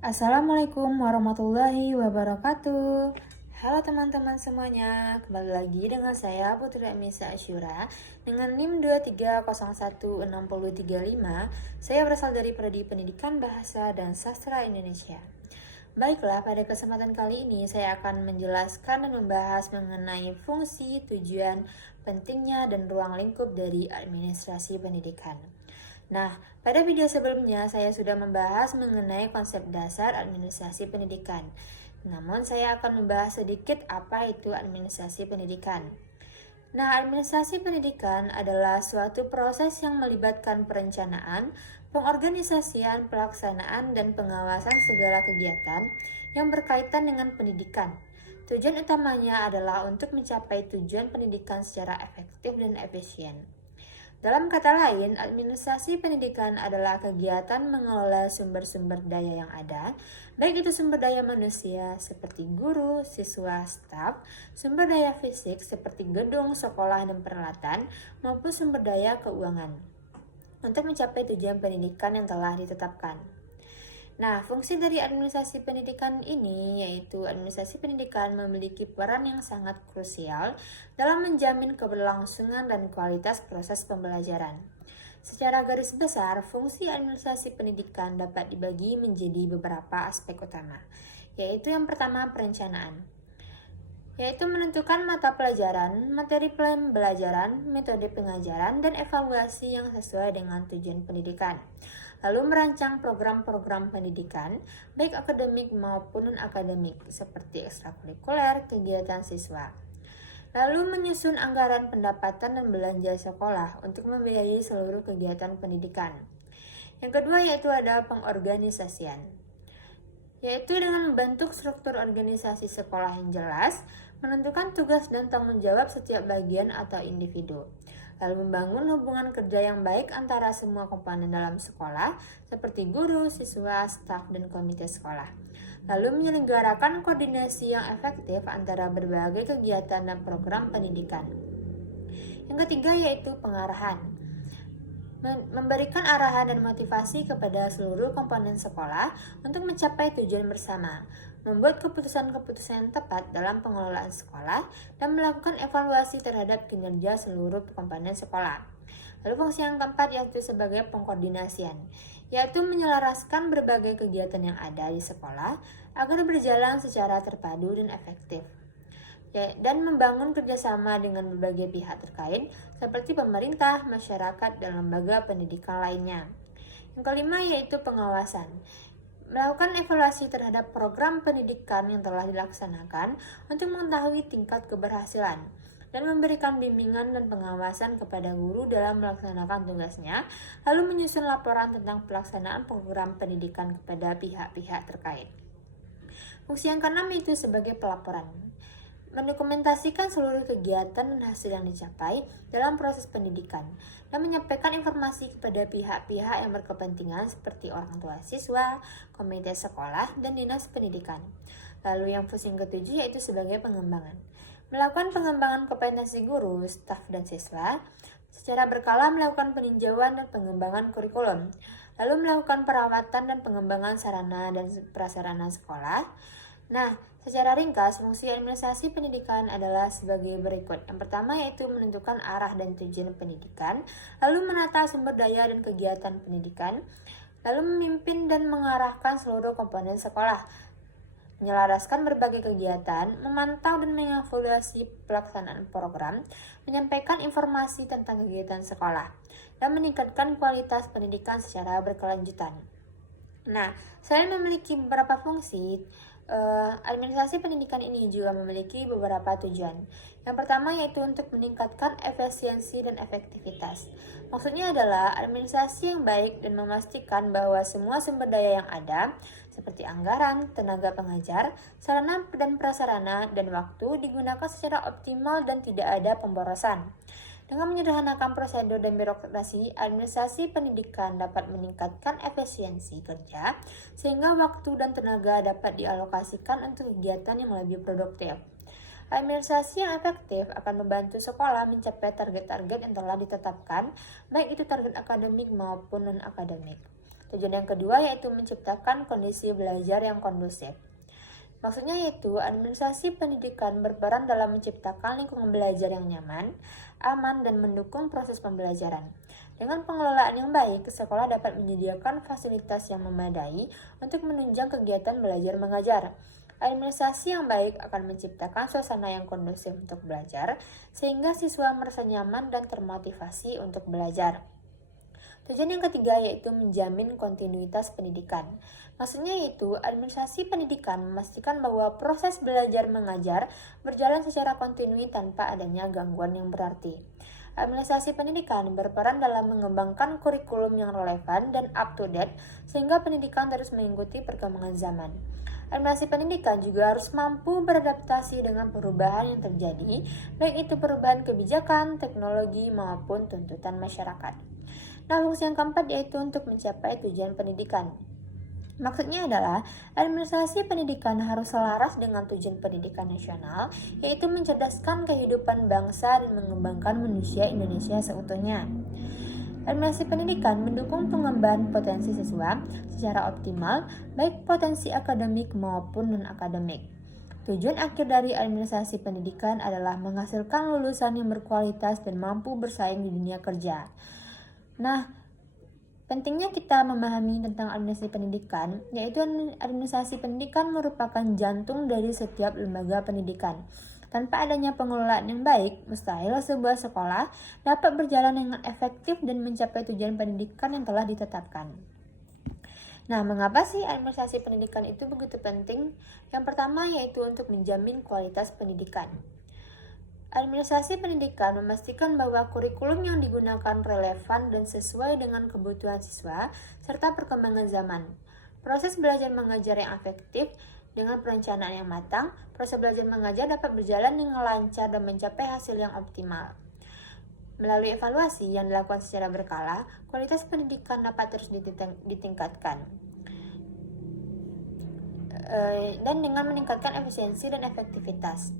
Assalamualaikum warahmatullahi wabarakatuh. Halo teman-teman semuanya, kembali lagi dengan saya Putri Amisa Asyura dengan NIM 2301635. Saya berasal dari Prodi Pendidikan Bahasa dan Sastra Indonesia. Baiklah, pada kesempatan kali ini saya akan menjelaskan dan membahas mengenai fungsi, tujuan, pentingnya, dan ruang lingkup dari administrasi pendidikan. Nah, pada video sebelumnya saya sudah membahas mengenai konsep dasar administrasi pendidikan. Namun saya akan membahas sedikit apa itu administrasi pendidikan. Nah, administrasi pendidikan adalah suatu proses yang melibatkan perencanaan, pengorganisasian, pelaksanaan, dan pengawasan segala kegiatan yang berkaitan dengan pendidikan. Tujuan utamanya adalah untuk mencapai tujuan pendidikan secara efektif dan efisien. Dalam kata lain, administrasi pendidikan adalah kegiatan mengelola sumber-sumber daya yang ada, baik itu sumber daya manusia seperti guru, siswa, staf, sumber daya fisik seperti gedung, sekolah, dan peralatan, maupun sumber daya keuangan, untuk mencapai tujuan pendidikan yang telah ditetapkan. Nah, fungsi dari administrasi pendidikan ini yaitu administrasi pendidikan memiliki peran yang sangat krusial dalam menjamin keberlangsungan dan kualitas proses pembelajaran. Secara garis besar, fungsi administrasi pendidikan dapat dibagi menjadi beberapa aspek utama, yaitu yang pertama perencanaan, yaitu menentukan mata pelajaran, materi pembelajaran, metode pengajaran, dan evaluasi yang sesuai dengan tujuan pendidikan. Lalu merancang program-program pendidikan, baik akademik maupun non-akademik, seperti ekstrakurikuler, kegiatan siswa. Lalu menyusun anggaran pendapatan dan belanja sekolah untuk membiayai seluruh kegiatan pendidikan. Yang kedua yaitu ada pengorganisasian, yaitu dengan membentuk struktur organisasi sekolah yang jelas, menentukan tugas dan tanggung jawab setiap bagian atau individu, lalu membangun hubungan kerja yang baik antara semua komponen dalam sekolah, seperti guru, siswa, staf, dan komite sekolah. Lalu menyelenggarakan koordinasi yang efektif antara berbagai kegiatan dan program pendidikan. Yang ketiga yaitu pengarahan, memberikan arahan dan motivasi kepada seluruh komponen sekolah untuk mencapai tujuan bersama, membuat keputusan-keputusan yang tepat dalam pengelolaan sekolah, dan melakukan evaluasi terhadap kinerja seluruh komponen sekolah. Lalu fungsi yang keempat yaitu sebagai pengkoordinasian, yaitu menyelaraskan berbagai kegiatan yang ada di sekolah agar berjalan secara terpadu dan efektif, dan membangun kerjasama dengan berbagai pihak terkait seperti pemerintah, masyarakat, dan lembaga pendidikan lainnya. Yang kelima yaitu pengawasan, melakukan evaluasi terhadap program pendidikan yang telah dilaksanakan untuk mengetahui tingkat keberhasilan, dan memberikan bimbingan dan pengawasan kepada guru dalam melaksanakan tugasnya, lalu menyusun laporan tentang pelaksanaan program pendidikan kepada pihak-pihak terkait. Fungsi yang keenam itu sebagai pelaporan, mendokumentasikan seluruh kegiatan dan hasil yang dicapai dalam proses pendidikan, dan menyampaikan informasi kepada pihak-pihak yang berkepentingan seperti orang tua siswa, komite sekolah, dan dinas pendidikan. Lalu yang fungsi ketujuh yaitu sebagai pengembangan, melakukan pengembangan kompetensi guru, staf, dan siswa, secara berkala melakukan peninjauan dan pengembangan kurikulum, lalu melakukan perawatan dan pengembangan sarana dan prasarana sekolah. Nah, secara ringkas, fungsi administrasi pendidikan adalah sebagai berikut. Yang pertama yaitu menentukan arah dan tujuan pendidikan, lalu menata sumber daya dan kegiatan pendidikan, lalu memimpin dan mengarahkan seluruh komponen sekolah, menyelaraskan berbagai kegiatan, memantau dan mengevaluasi pelaksanaan program, menyampaikan informasi tentang kegiatan sekolah, dan meningkatkan kualitas pendidikan secara berkelanjutan. Nah, selain memiliki beberapa fungsi, administrasi pendidikan ini juga memiliki beberapa tujuan. Yang pertama yaitu untuk meningkatkan efisiensi dan efektivitas. Maksudnya adalah administrasi yang baik dan memastikan bahwa semua sumber daya yang ada, seperti anggaran, tenaga pengajar, sarana dan prasarana, dan waktu digunakan secara optimal dan tidak ada pemborosan. Dengan menyederhanakan prosedur dan birokrasi, administrasi pendidikan dapat meningkatkan efisiensi kerja, sehingga waktu dan tenaga dapat dialokasikan untuk kegiatan yang lebih produktif. Administrasi yang efektif akan membantu sekolah mencapai target-target yang telah ditetapkan, baik itu target akademik maupun non-akademik. Tujuan yang kedua yaitu menciptakan kondisi belajar yang kondusif. Maksudnya yaitu administrasi pendidikan berperan dalam menciptakan lingkungan belajar yang nyaman, aman, dan mendukung proses pembelajaran. Dengan pengelolaan yang baik, sekolah dapat menyediakan fasilitas yang memadai untuk menunjang kegiatan belajar mengajar. Administrasi yang baik akan menciptakan suasana yang kondusif untuk belajar, sehingga siswa merasa nyaman dan termotivasi untuk belajar. Tujuan yang ketiga yaitu menjamin kontinuitas pendidikan. Maksudnya yaitu administrasi pendidikan memastikan bahwa proses belajar mengajar berjalan secara kontinu tanpa adanya gangguan yang berarti. Administrasi pendidikan berperan dalam mengembangkan kurikulum yang relevan dan up-to-date sehingga pendidikan terus mengikuti perkembangan zaman. Administrasi pendidikan juga harus mampu beradaptasi dengan perubahan yang terjadi, baik itu perubahan kebijakan, teknologi, maupun tuntutan masyarakat. Nah, fungsi yang keempat yaitu untuk mencapai tujuan pendidikan. Maksudnya adalah, administrasi pendidikan harus selaras dengan tujuan pendidikan nasional, yaitu mencerdaskan kehidupan bangsa dan mengembangkan manusia Indonesia seutuhnya. Administrasi pendidikan mendukung pengembangan potensi siswa secara optimal, baik potensi akademik maupun non-akademik. Tujuan akhir dari administrasi pendidikan adalah menghasilkan lulusan yang berkualitas dan mampu bersaing di dunia kerja. Nah, pentingnya kita memahami tentang administrasi pendidikan, yaitu administrasi pendidikan merupakan jantung dari setiap lembaga pendidikan. Tanpa adanya pengelolaan yang baik, mustahil sebuah sekolah dapat berjalan dengan efektif dan mencapai tujuan pendidikan yang telah ditetapkan. Nah, mengapa sih administrasi pendidikan itu begitu penting? Yang pertama yaitu untuk menjamin kualitas pendidikan. Administrasi pendidikan memastikan bahwa kurikulum yang digunakan relevan dan sesuai dengan kebutuhan siswa serta perkembangan zaman. Proses belajar mengajar yang efektif dengan perencanaan yang matang, proses belajar mengajar dapat berjalan dengan lancar dan mencapai hasil yang optimal. Melalui evaluasi yang dilakukan secara berkala, kualitas pendidikan dapat terus ditingkatkan. Dan dengan meningkatkan efisiensi dan efektivitas.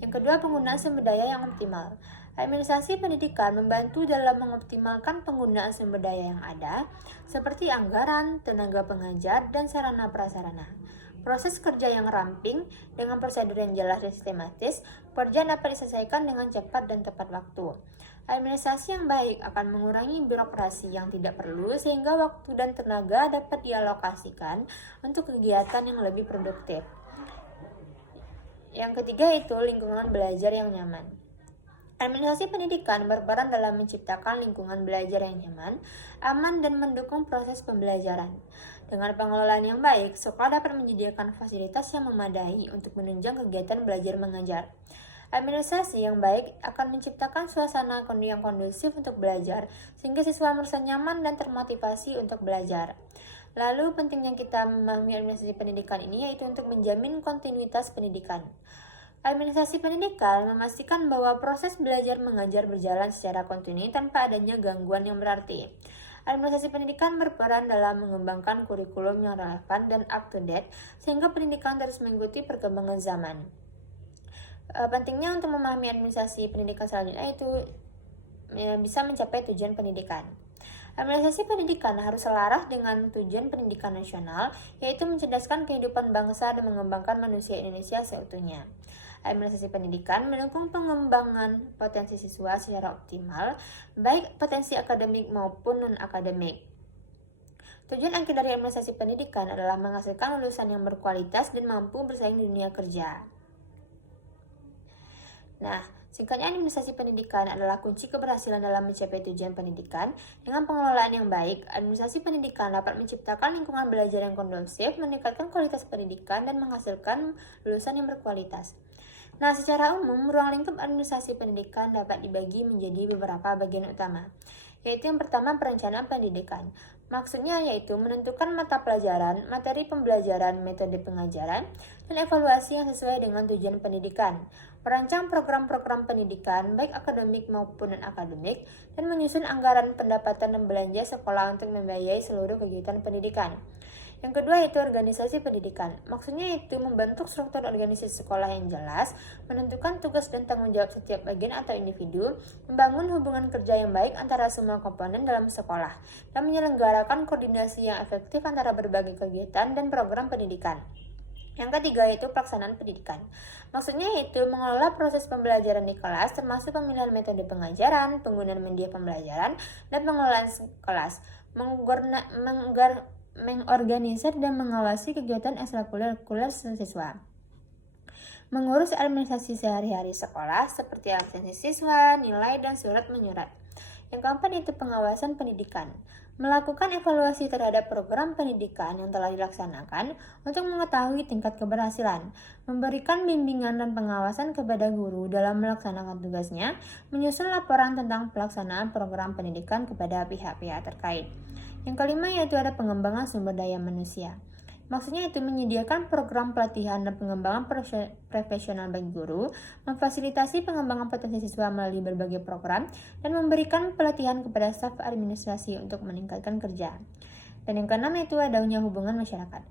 Yang kedua, penggunaan sumber daya yang optimal. Administrasi pendidikan membantu dalam mengoptimalkan penggunaan sumber daya yang ada, seperti anggaran, tenaga pengajar, dan sarana prasarana. Proses kerja yang ramping, dengan prosedur yang jelas dan sistematis, pekerjaan dapat diselesaikan dengan cepat dan tepat waktu. Administrasi yang baik akan mengurangi birokrasi yang tidak perlu, sehingga waktu dan tenaga dapat dialokasikan untuk kegiatan yang lebih produktif. Yang ketiga itu lingkungan belajar yang nyaman. Administrasi pendidikan berperan dalam menciptakan lingkungan belajar yang nyaman, aman, dan mendukung proses pembelajaran. Dengan pengelolaan yang baik, sekolah dapat menyediakan fasilitas yang memadai untuk menunjang kegiatan belajar mengajar. Administrasi yang baik akan menciptakan suasana yang kondusif untuk belajar, sehingga siswa merasa nyaman dan termotivasi untuk belajar. Lalu pentingnya kita memahami administrasi pendidikan ini yaitu untuk menjamin kontinuitas pendidikan. Administrasi pendidikan memastikan bahwa proses belajar mengajar berjalan secara kontinu tanpa adanya gangguan yang berarti. Administrasi pendidikan berperan dalam mengembangkan kurikulum yang relevan dan up-to-date sehingga pendidikan terus mengikuti perkembangan zaman. Pentingnya untuk memahami administrasi pendidikan selanjutnya itu bisa mencapai tujuan pendidikan. Administrasi pendidikan harus selaras dengan tujuan pendidikan nasional, yaitu mencerdaskan kehidupan bangsa dan mengembangkan manusia Indonesia seutuhnya. Administrasi pendidikan mendukung pengembangan potensi siswa secara optimal, baik potensi akademik maupun non-akademik. Tujuan akhir dari administrasi pendidikan adalah menghasilkan lulusan yang berkualitas dan mampu bersaing di dunia kerja. Nah, singkatnya, administrasi pendidikan adalah kunci keberhasilan dalam mencapai tujuan pendidikan. Dengan pengelolaan yang baik, administrasi pendidikan dapat menciptakan lingkungan belajar yang kondusif, meningkatkan kualitas pendidikan, dan menghasilkan lulusan yang berkualitas. Nah, secara umum, ruang lingkup administrasi pendidikan dapat dibagi menjadi beberapa bagian utama, yaitu yang pertama perencanaan pendidikan. Maksudnya yaitu menentukan mata pelajaran, materi pembelajaran, metode pengajaran, dan evaluasi yang sesuai dengan tujuan pendidikan. Merancang program-program pendidikan, baik akademik maupun non-akademik, dan menyusun anggaran pendapatan dan belanja sekolah untuk membiayai seluruh kegiatan pendidikan. Yang kedua yaitu organisasi pendidikan. Maksudnya itu membentuk struktur organisasi sekolah yang jelas, menentukan tugas dan tanggung jawab setiap bagian atau individu, membangun hubungan kerja yang baik antara semua komponen dalam sekolah, dan menyelenggarakan koordinasi yang efektif antara berbagai kegiatan dan program pendidikan. Yang ketiga yaitu pelaksanaan pendidikan. Maksudnya yaitu mengelola proses pembelajaran di kelas termasuk pemilihan metode pengajaran, penggunaan media pembelajaran, dan pengelolaan kelas, mengorganisir dan mengawasi kegiatan ekstrakurikuler siswa. Mengurus administrasi sehari-hari sekolah seperti absensi siswa, nilai, dan surat menyurat. Yang keempat itu pengawasan pendidikan. Melakukan evaluasi terhadap program pendidikan yang telah dilaksanakan untuk mengetahui tingkat keberhasilan, memberikan bimbingan dan pengawasan kepada guru dalam melaksanakan tugasnya, menyusun laporan tentang pelaksanaan program pendidikan kepada pihak-pihak terkait. Yang kelima yaitu ada pengembangan sumber daya manusia. Maksudnya itu menyediakan program pelatihan dan pengembangan profesional bagi guru, memfasilitasi pengembangan potensi siswa melalui berbagai program, dan memberikan pelatihan kepada staf administrasi untuk meningkatkan kerja. Dan yang keenam itu adanya hubungan masyarakat,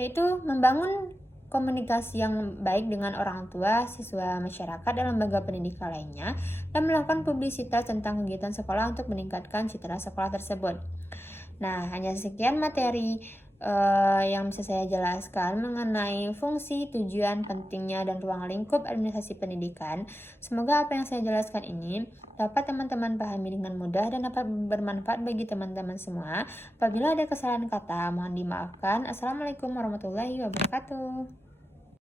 yaitu membangun komunikasi yang baik dengan orang tua, siswa, masyarakat, dan lembaga pendidikan lainnya, dan melakukan publisitas tentang kegiatan sekolah untuk meningkatkan citra sekolah tersebut. Nah, hanya sekian materi yang bisa saya jelaskan mengenai fungsi, tujuan, pentingnya, dan ruang lingkup administrasi pendidikan. Semoga apa yang saya jelaskan ini dapat teman-teman pahami dengan mudah dan dapat bermanfaat bagi teman-teman semua. Apabila ada kesalahan kata, mohon dimaafkan. Assalamualaikum warahmatullahi wabarakatuh.